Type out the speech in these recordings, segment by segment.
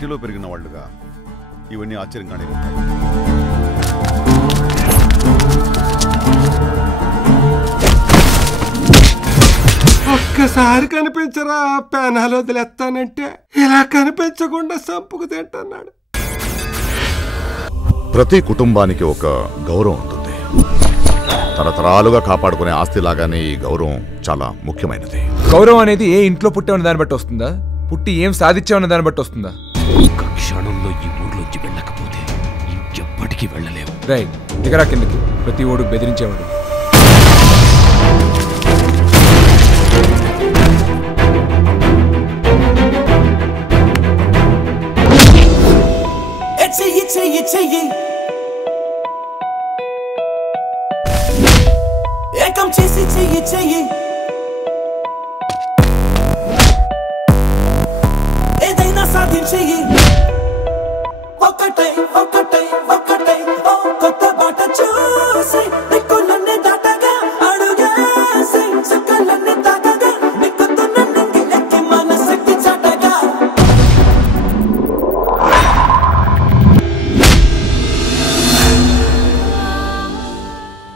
సిటీలో పెరిగిన వాళ్ళుగా ఇవన్నీ ఆశ్చర్యంగానే ఉంటాయి. ఒక్కసారి కనిపించరా పేనాలు వదిలేస్తానంటే ఇలా కనిపించకుండా సంపుకు తింటున్నాడు. ప్రతి కుటుంబానికి ఒక గౌరవం ఉంటుంది. తరతరాలుగా కాపాడుకునే ఆస్తి లాగానే ఈ గౌరవం చాలా ముఖ్యమైనది. గౌరవం అనేది ఏ ఇంట్లో పుట్టే దాన్ని బట్టి వస్తుందా, పుట్టి ఏం సాధించామన్న దాన్ని బట్టి వస్తుందా? ఒక్క క్షణంలో ఈ ఊర్లోంచి వెళ్ళకపోతే ఇంకెప్పటికీ వెళ్ళలేవు. రైట్, దిగరా కిందకి. ప్రతి ఓడు బెదిరించేవాడు. ఏకం చేసి చెయ్యి చెయ్యి ఏదైనా సాధించేయి. ఒక్కటై ఒక్కటై ఒక్కటై ఓ కొత్త బాట చూసి దిక్కులన్నీ దాటగా అడుగేసి చుక్కలన్నీ తాకగా నిక్కుతున్న నింగి ఎక్కి మన శక్తి చాటగా.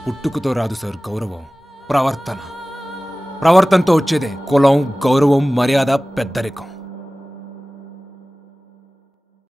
పుట్టుకతో రాదు సార్ గౌరవం, ప్రవర్తనతో వచ్చేదే కులం, గౌరవం, మర్యాద, పెద్దరికం.